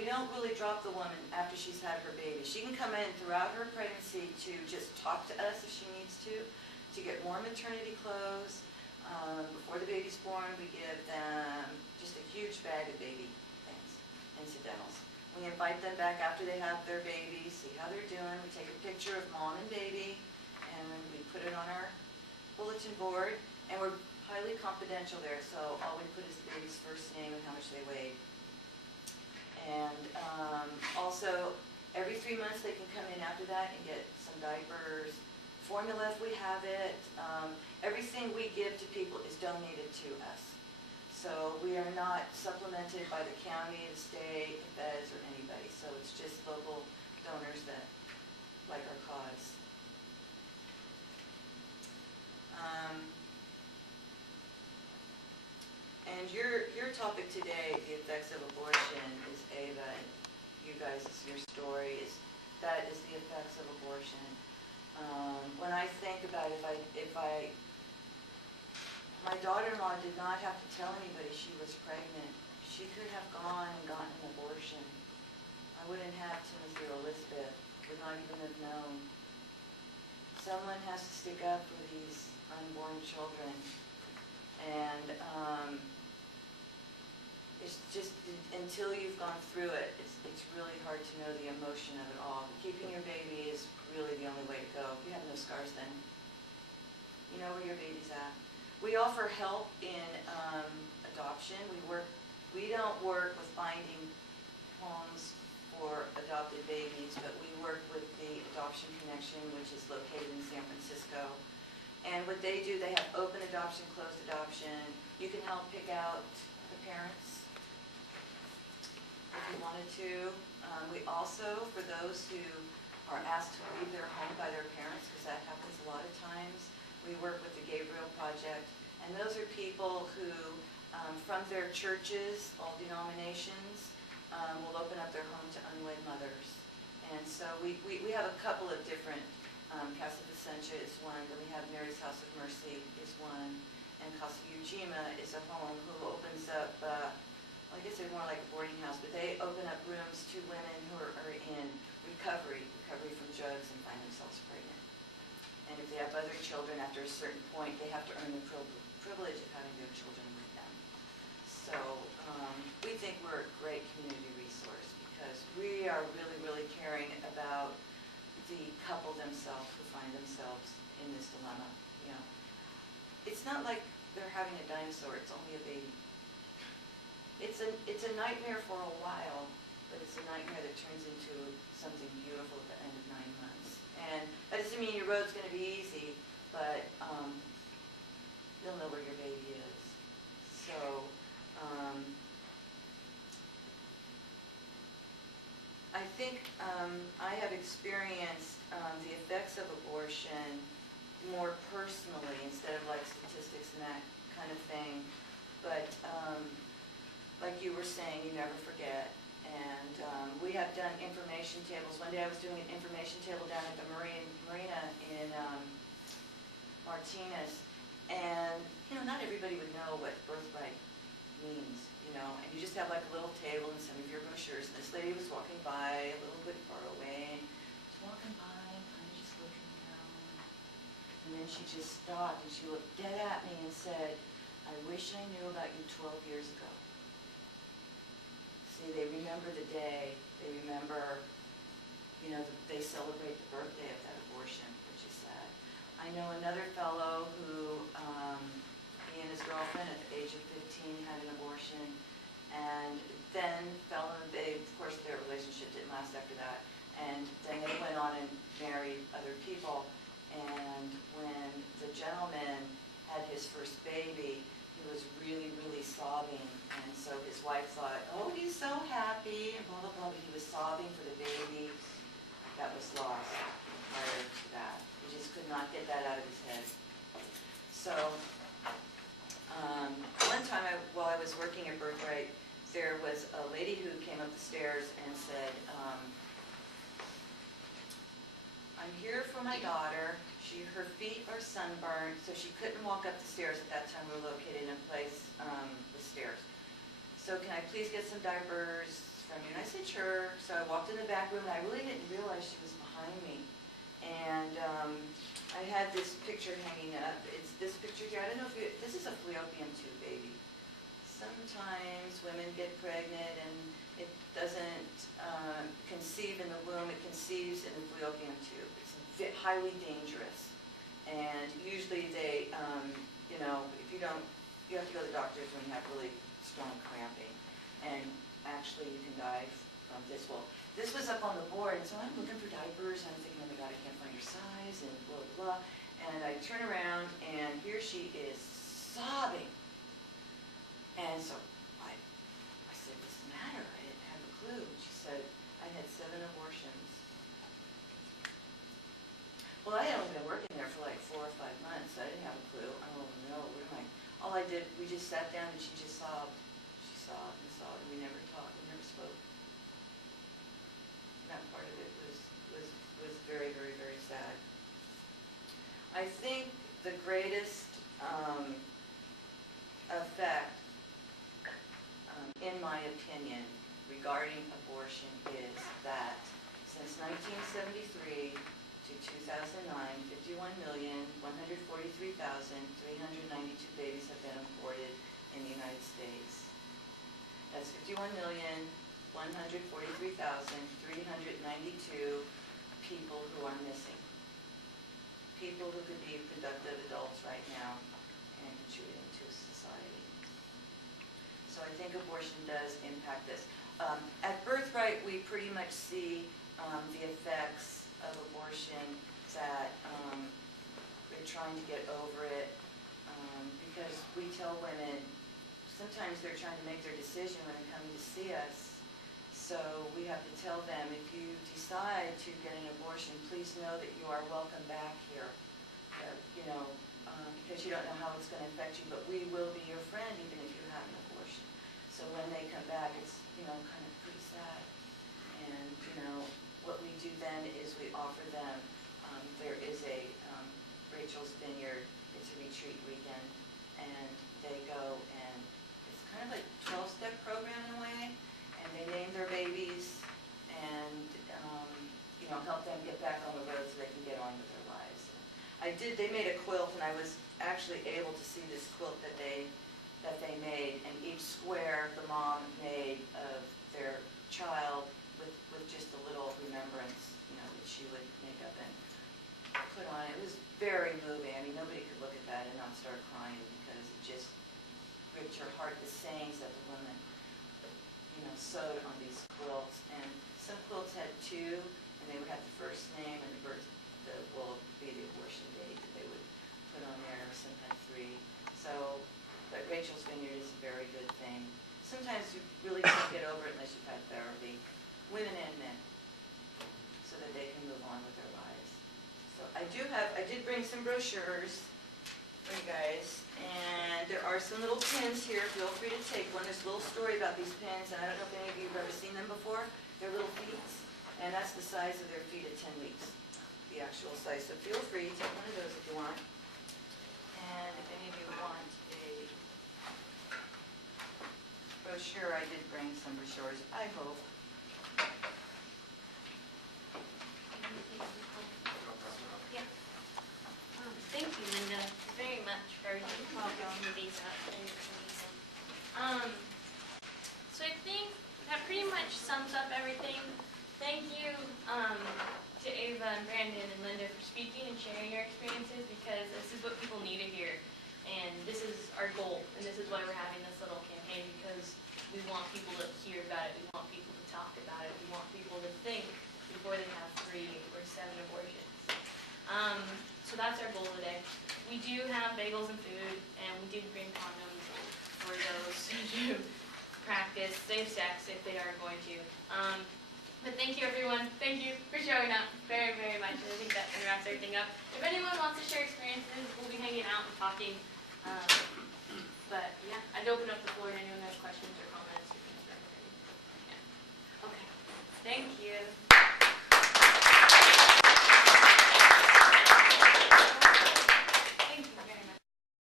we don't really drop the woman after she's had her baby. She can come in throughout her pregnancy to just talk to us if she needs to get more maternity clothes. Before the baby's born, we give them just a huge bag of baby things, incidentals. We invite them back after they have their baby, see how they're doing. We take a picture of mom and baby, and we put it on our bulletin board, and we're highly confidential there, so all we put is the baby's first name and how much they weighed. And also, every 3 months they can come in after that and get some diapers, formula if we have it. Everything we give to people is donated to us. So we are not supplemented by the county, the state, the feds, or anybody. So it's just local donors that like our cause. And your topic today, the effects of abortion, is Eva, and you guys, your story is that is the effects of abortion. When I think about it, my daughter-in-law did not have to tell anybody she was pregnant. She could have gone and gotten an abortion. I wouldn't have Timothy or Elizabeth, would not even have known. Someone has to stick up for these unborn children. And it's just, until you've gone through it, it's really hard to know the emotion of it all. But keeping your baby is really the only way to go. If you have no scars, then you know where your baby's at. We offer help in adoption. We don't work with finding homes for adopted babies, but we work with the Adoption Connection, which is located in San Francisco. And what they do, they have open adoption, closed adoption. You can help pick out the parents if you wanted to. We also, for those who are asked to leave their home by their parents, because that happens a lot of times, we work with the Gabriel Project. And those are people who, from their churches, all denominations, will open up their home to unwed mothers. And so we have a couple of different, Casa Vicentia is one, then we have Mary's House of Mercy is one, and Casa Ujima is a home who opens up, well, I guess they're more like a boarding house, but they open up rooms to women who are in recovery from drugs and find themselves pregnant. And if they have other children, after a certain point, they have to earn the privilege of having their children with them. So we think we're a great community resource because we are really, really caring about the couple themselves who find themselves in this dilemma. You know, it's not like they're having a dinosaur; it's only a baby. It's a nightmare for a while, but it's a nightmare that turns into something beautiful at the end of 9 months. And that doesn't mean your road's going to be easy, but you'll know where your baby is. So I think I have experienced the effects of abortion more personally instead of like statistics and that kind of thing. But like you were saying, you never forget. And we have done information tables. One day I was doing an information table down at the marina in Martinez, and not everybody would know what birthright means, and you just have like a little table and some of your brochures. And this lady was walking by a little bit far away, just walking by and kind of just looking around, and then she just stopped and she looked dead at me and said, "I wish I knew about you 12 years ago." See, they remember the day, they remember, they celebrate the birthday of that abortion, which is sad. I know another fellow who, he and his girlfriend at the age of 15 had an abortion, and then of course their relationship didn't last after that, and then they went on and married other people, and when the gentleman had his first baby, he was really, really sobbing, and so his wife thought, "Oh, he's so happy," and blah, blah, blah, but he was sobbing for the baby that was lost prior to that. He just could not get that out of his head. So, one time while I was working at BirthRight, there was a lady who came up the stairs and said, "I'm here for my daughter. Her feet are sunburned, so she couldn't walk up the stairs. At that time, we were located in a place with stairs. So can I please get some diapers from you?" And I said, "Sure." So I walked in the back room, and I really didn't realize she was behind me. And I had this picture hanging up. It's this picture here. I don't know if you, this is a fallopian tube baby. Sometimes women get pregnant and it doesn't conceive in the womb, it conceives in the fallopian tube. It's highly dangerous. And usually they, you know, if you don't, you have to go to the doctors when you have really strong cramping. And actually you can die from this. Well, this was up on the board, and so I'm looking for diapers, and I'm thinking, oh my God, I can't find your size, and blah, blah, blah. And I turn around, and here she is sobbing. And so I said, what's the matter? I didn't have a clue. And she said, I had 7 abortions. Well, I had only been working there for like 4 or 5 months. So I didn't have a clue. Oh no, what am I? All I did, we just sat down and she just sobbed. She sobbed and sobbed. We never talked. We never spoke. That part of it was very, very, very sad. I think the greatest effect, in my opinion, regarding abortion is that since 1973 to 2009, 51,143,392 babies have been aborted in the United States. That's 51,143,392 people who are missing. People who could be productive adults right now and contributing to society. So I think abortion does impact this. At BirthRight, we pretty much see the effects of abortion, that we're trying to get over it, because we tell women, sometimes they're trying to make their decision when they're coming to see us. So we have to tell them, if you decide to get an abortion, please know that you are welcome back here. You know, because you don't know how it's going to affect you, but we will be your friend even if you have an abortion. So when they come back, it's, you know, kind of pretty sad. And, you know, what we do then is we offer them, there is a Rachel's Vineyard, it's a retreat weekend, and they go and it's kind of like a 12-step program in a way, and they name their babies and, you know, help them get back on the road so they can get on with their lives. They made a quilt, and I was actually able to see this quilt that they made, and each square the mom made of their child with just a little remembrance, you know, that she would make up and put on. It was very moving. I mean, nobody could look at that and not start crying, because it just gripped your heart, the sayings that the women, you know, sewed on these quilts. And some quilts had 2, and they would have the first name and the birth, will be the abortion date that they would put on there, or some had 3. So, but Rachel's Vineyard is a very good thing. Sometimes you really can't get over it unless you've had therapy, women and men, so that they can move on with their lives. So I did bring some brochures for you guys, and there are some little pins here. Feel free to take one. There's a little story about these pins, and I don't know if any of you have ever seen them before. They're little feet, and that's the size of their feet at 10 weeks. The actual size. So feel free to take one of those if you want. And if any of you want a brochure, I did bring some brochures, I hope. Yeah. Thank you, Linda, very much for giving these up. So I think that pretty much sums up everything. Thank you to Eva and Brandon and Linda for speaking and sharing your experiences, because this is what people need to hear. And this is our goal, and this is why we're having this little campaign, because we want people to hear about it, we want people to talk about it, we want people to think before they have 3 or 7 abortions. So that's our goal today. We do have bagels and food, and we did bring condoms for those who practice safe sex if they are going to. But thank you, everyone. Thank you for showing up very, very much. I think that wraps everything up. If anyone wants to share experiences, we'll be hanging out and talking